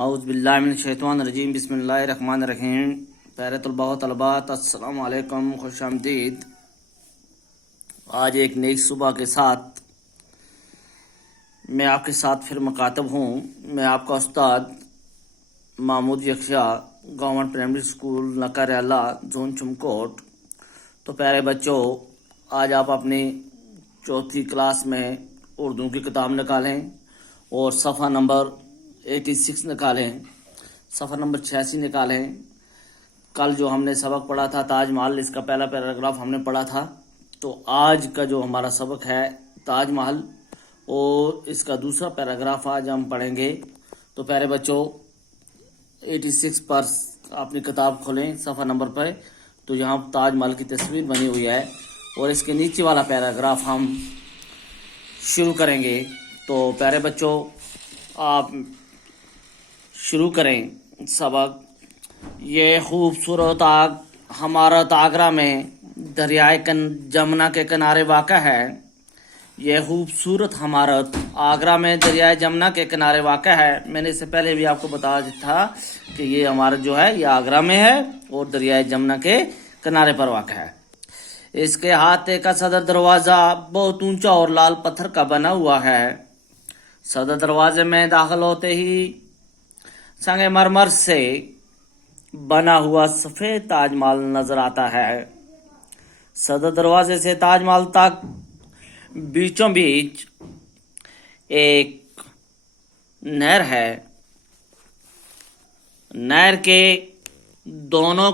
اعوذ باللہ من الشیطان الرجیم بسم اللہ الرحمن الرحیم۔ پیارے طلباء و طالبات السلام علیکم، خوش آمدید۔ آج ایک نئی صبح کے ساتھ میں آپ کے ساتھ پھر مخاطب ہوں۔ میں آپ کا استاد محمود یکشا، گورنمنٹ پرائمری اسکول نکا ریالہ، زون چمکوٹ۔ تو پیارے بچوں، آج آپ اپنی چوتھی کلاس میں اردو کی کتاب نکالیں اور صفحہ نمبر 86 نکالیں، صفحہ نمبر 86 نکالیں۔ کل جو ہم نے سبق پڑھا تھا تاج محل، اس کا پہلا پیراگراف ہم نے پڑھا تھا۔ تو آج کا جو ہمارا سبق ہے تاج محل اور اس کا دوسرا پیراگراف آج ہم پڑھیں گے۔ تو پیارے بچوں 86 پر اپنی کتاب کھولیں صفحہ نمبر پہ، تو یہاں تاج محل کی تصویر بنی ہوئی ہے اور اس کے نیچے والا پیراگراف ہم شروع کریں گے۔ تو پیارے بچوں آپ شروع کریں سبق۔ یہ خوبصورت عمارت آگرہ میں دریائے جمنا کے کنارے واقع ہے۔ یہ خوبصورت عمارت آگرہ میں دریائے جمنا کے کنارے واقع ہے۔ میں نے اس سے پہلے بھی آپ کو بتایا تھا کہ یہ عمارت جو ہے یہ آگرہ میں ہے اور دریائے جمنا کے کنارے پر واقع ہے۔ اس کے احاطے کا صدر دروازہ بہت اونچا اور لال پتھر کا بنا ہوا ہے۔ صدر دروازے میں داخل ہوتے ہی سنگ مرمر سے بنا ہوا سفید تاج محل نظر آتا ہے۔ صدر دروازے سے تاج محل تک بیچوں بیچ ایک نہر ہے۔ نہر کے دونوں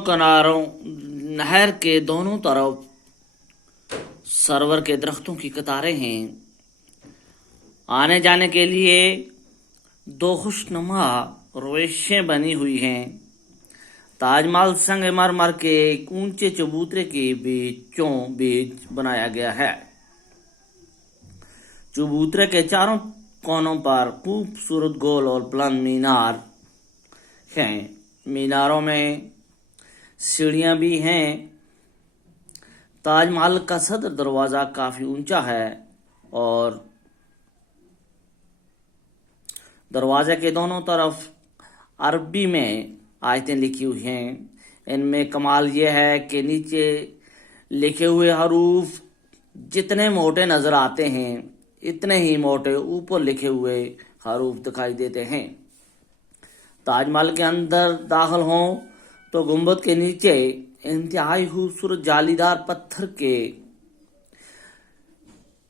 طرف سرور کے درختوں کی قطاریں ہیں۔ آنے جانے کے لیے دو خوشنما روشیں بنی ہوئی ہیں۔ تاج محل سنگ مرمر کے ایک اونچے چبوترے کے بیچوں بیچ بنایا گیا ہے۔ چبوترے کے چاروں کونوں پر خوبصورت گول اور بلند مینار ہیں۔ میناروں میں سیڑھیاں بھی ہیں۔ تاج محل کا صدر دروازہ کافی اونچا ہے اور دروازے کے دونوں طرف عربی میں آیتیں لکھی ہوئی ہیں۔ ان میں کمال یہ ہے کہ نیچے لکھے ہوئے حروف جتنے موٹے نظر آتے ہیں اتنے ہی موٹے اوپر لکھے ہوئے حروف دکھائی دیتے ہیں۔ تاج محل کے اندر داخل ہوں تو گنبد کے نیچے انتہائی خوبصورت جالی دار پتھر کے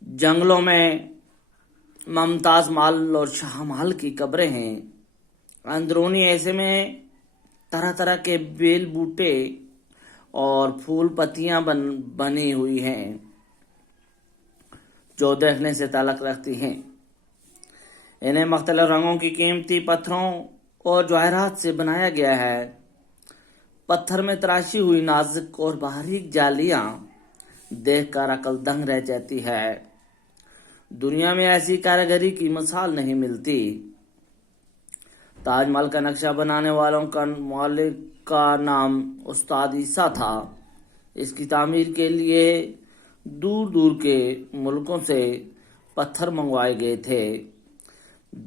جنگلوں میں ممتاز محل اور شاہ محل کی قبریں ہیں۔ اندرونی حصے میں طرح طرح کے بیل بوٹے اور پھول پتیاں بنی ہوئی ہیں جو دیکھنے سے تعلق رکھتی ہیں۔ انہیں مختلف رنگوں کی قیمتی پتھروں اور جواہرات سے بنایا گیا ہے۔ پتھر میں تراشی ہوئی نازک اور باریک جالیاں دیکھ کر عقل دنگ رہ جاتی ہے۔ دنیا میں ایسی کاریگری کی مثال نہیں ملتی۔ تاج محل کا نقشہ بنانے والوں کا مالک کا نام استاد عیسیٰ تھا۔ اس کی تعمیر کے لیے دور دور کے ملکوں سے پتھر منگوائے گئے تھے۔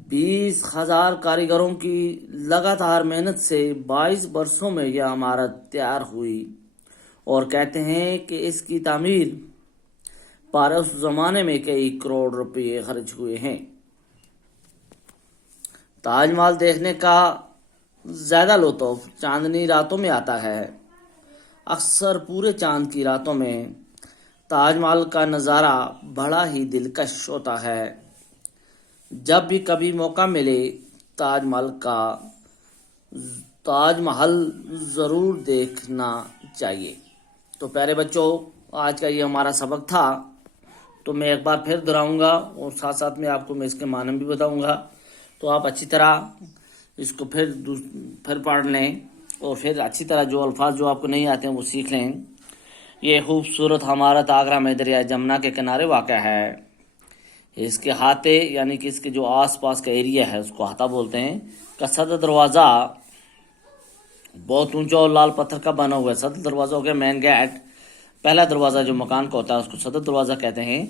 20,000 کاریگروں کی لگاتار محنت سے 22 برسوں میں یہ عمارت تیار ہوئی اور کہتے ہیں کہ اس کی تعمیر پر اس زمانے میں کئی کروڑ روپے خرچ ہوئے ہیں۔ تاج محل دیکھنے کا زیادہ لطف چاندنی راتوں میں آتا ہے۔ اکثر پورے چاند کی راتوں میں تاج محل کا نظارہ بڑا ہی دلکش ہوتا ہے۔ جب بھی کبھی موقع ملے تاج محل ضرور دیکھنا چاہیے۔ تو پیارے بچوں آج کا یہ ہمارا سبق تھا۔ تو میں ایک بار پھر دہراؤں گا اور ساتھ ساتھ میں آپ کو اس کے معنی بھی بتاؤں گا، تو آپ اچھی طرح اس کو پھر پڑھ لیں اور پھر اچھی طرح جو الفاظ جو آپ کو نہیں آتے ہیں وہ سیکھ لیں۔ یہ خوبصورت عمارت آگرہ میں دریائے جمنا کے کنارے واقع ہے۔ اس کے احاطے یعنی کہ اس کے جو آس پاس کا ایریا ہے اس کو احاطہ بولتے ہیں کا صدر دروازہ بہت اونچا اور لال پتھر کا بنا ہوا ہے۔ صدر دروازہ ہو گیا مین گیٹ، پہلا دروازہ جو مکان کا ہوتا ہے اس کو صدر دروازہ کہتے ہیں،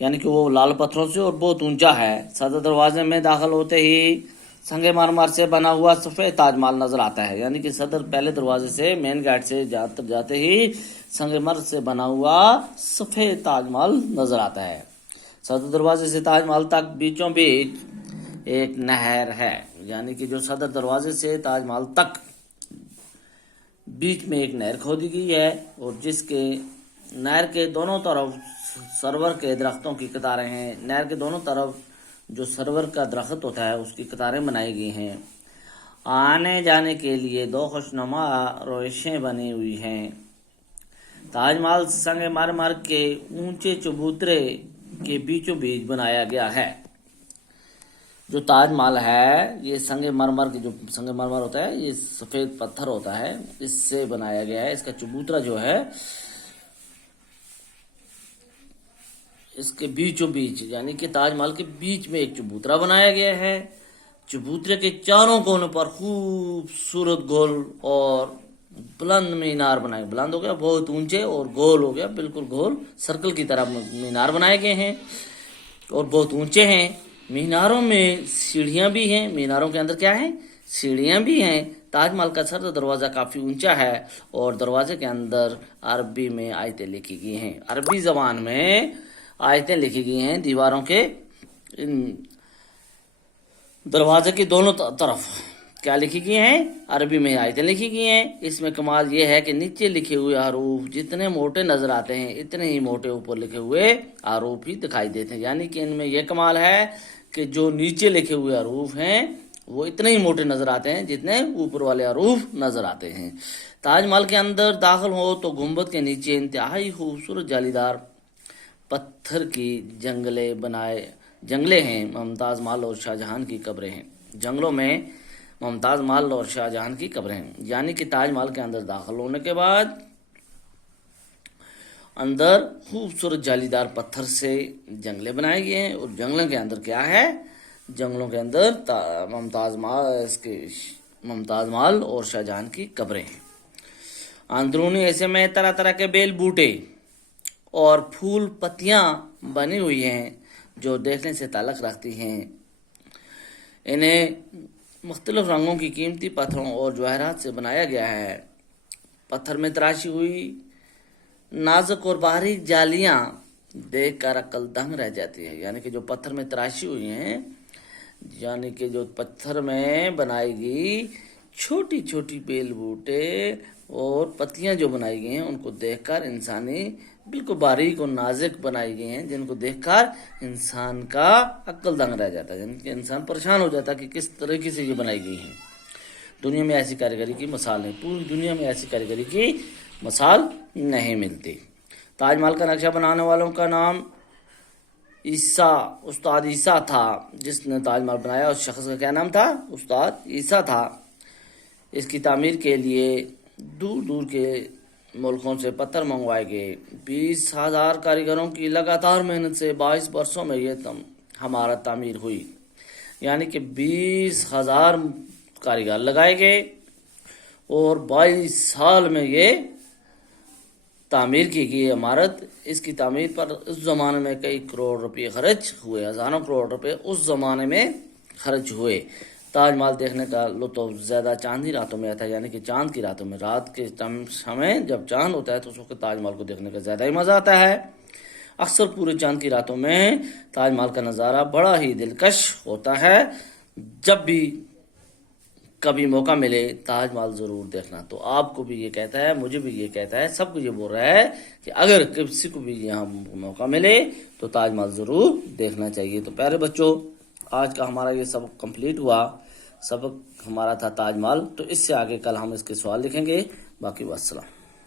یعنی کہ وہ لال پتھروں سے اور بہت اونچا ہے۔ صدر دروازے میں داخل ہوتے ہی संगे मरमर से बना हुआ सफेद ताजमहल नजर आता है। यानी कि सदर पहले दरवाजे से मेन गेट से जाते ही संगमरमर से बना हुआ सफेद ताजमहल नजर आता है। सदर दरवाजे से ताजमहल तक बीचों बीच एक नहर है। यानी कि जो सदर दरवाजे से ताजमहल तक बीच में एक नहर खोदी गई है और जिसके नहर के दोनों तरफ सरवर के दरख्तों की कतारें हैं। नहर के दोनों तरफ जो सरवर का दरख्त होता है उसकी कतारें बनाई गई हैं। आने जाने के लिए दो खुशनुमा रोशें बनी हुई हैं। ताजमहल संगमरमर के ऊंचे चबूतरे के बीचों बीच बनाया गया है। जो ताजमहल है ये संगमरमर की, जो संगमरमर होता है ये सफेद पत्थर होता है, इससे बनाया गया है। इसका चबूतरा जो है इसके बीचों बीच, यानी कि ताजमहल के बीच में एक चबूतरा बनाया गया है। चबूतरे के चारों कोनों पर खूबसूरत गोल और बुलंद मीनार बनाए, बुलंद हो गया बहुत ऊंचे और गोल हो गया बिल्कुल गोल सर्कल की तरह मीनार बनाए गए हैं और बहुत ऊंचे हैं। मीनारों में सीढ़ियां भी हैं। मीनारों के अंदर क्या है? सीढ़ियां भी हैं। ताजमहल का सर दरवाजा काफी ऊंचा है और दरवाजे के अंदर अरबी में आयतें लिखी गई हैं। अरबी जबान में आयतें लिखी गई हैं। दीवारों के दरवाजे की दोनों तरफ क्या लिखी गई हैं? अरबी में आयतें लिखी गई हैं। इसमें कमाल ये है कि नीचे लिखे हुए हरूफ जितने मोटे नजर आते हैं इतने ही मोटे ऊपर लिखे हुए हरूफ ही दिखाई देते हैं। यानी कि इनमें यह कमाल है कि जो नीचे लिखे हुए हरूफ हैं वो इतने ही मोटे नजर आते हैं जितने ऊपर वाले हरूफ नजर आते हैं। ताजमहल के अंदर दाखिल हो तो गुंबद के नीचे इंतहाई खूबसूरत जालीदार पत्थर की जंगले हैं। मुमताज महल और शाहजहां की कब्रें हैं। जंगलों में मुमताज महल और शाहजहां की कब्रें हैं। यानी कि ताजमहल के अंदर दाखिल होने के बाद अंदर खूबसूरत जालीदार पत्थर से जंगले बनाए गए हैं और जंगलों के अंदर क्या है? जंगलों के अंदर मुमताज महल और शाहजहां की कब्रें हैं। अंदरूनी हिस्से में तरह तरह के बेल बूटे और फूल पत्तियां बनी हुई हैं जो देखने से ताल्लुक रखती हैं। इन्हें मुख्तलिफ रंगों की कीमती पत्थरों और जवाहरात से बनाया गया है। पत्थर में तराशी हुई नाजुक और बारीक जालियां देख कर अक्ल दंग रह जाती है। यानी कि जो पत्थर में तराशी हुई हैं, यानी कि जो पत्थर में बनाई गई छोटी छोटी बेल बूटे और पत्तियां जो बनाई गई हैं उनको देखकर इंसानी बिल्कुल बारीक और नाजुक बनाई गई हैं जिनको देखकर इंसान का अक्ल दंग रह जाता है। यानी कि इंसान परेशान हो जाता है कि किस तरीके से ये बनाई गई हैं। दुनिया में ऐसी कारीगरी की मिसाल नहीं, पूरी दुनिया में ऐसी कारीगरी की मिसाल नहीं मिलती। ताजमहल का नक्शा बनाने वालों का नाम उस्ताद ईसा था। जिसने ताजमहल बनाया उस शख्स का क्या नाम था? उस्ताद ईसा था। इसकी तामीर के लिए दूर दूर के मुल्कों से पत्थर मंगवाए गए। 20,000 कारीगरों की लगातार मेहनत से 22 वर्षों में ये हमारा तामीर हुई। यानी कि 20,000 कारीगर लगाए गए और 22 साल में ये तामीर की गई इमारत। इसकी तामीर पर उस ज़माने में कई करोड़ रुपये खर्च हुए, हज़ारों करोड़ रुपये उस ज़माने में खर्च हुए। ताजमहल देखने का लुत्फ ज़्यादा चांद की रातों में आता है। यानी कि चांद की रातों में, रात के समय जब चांद होता है तो उस वक्त ताजमहल को देखने का ज़्यादा ही मज़ा आता है। अक्सर पूरे चांद की रातों में ताजमहल का नज़ारा बड़ा ही दिलकश होता है। जब भी कभी मौका मिले ताजमहल ज़रूर देखना। तो आपको भी ये कहता है, मुझे भी ये कहता है, सबको ये बोल रहा है कि अगर किसी को भी यहाँ मौका मिले तो ताजमहल ज़रूर देखना चाहिए। तो प्यारे बच्चों, आज का हमारा ये सबक कंप्लीट हुआ। सबक हमारा था ताजमहल। तो इससे आगे कल हम इसके सवाल लिखेंगे। बाकी वस्सलाम।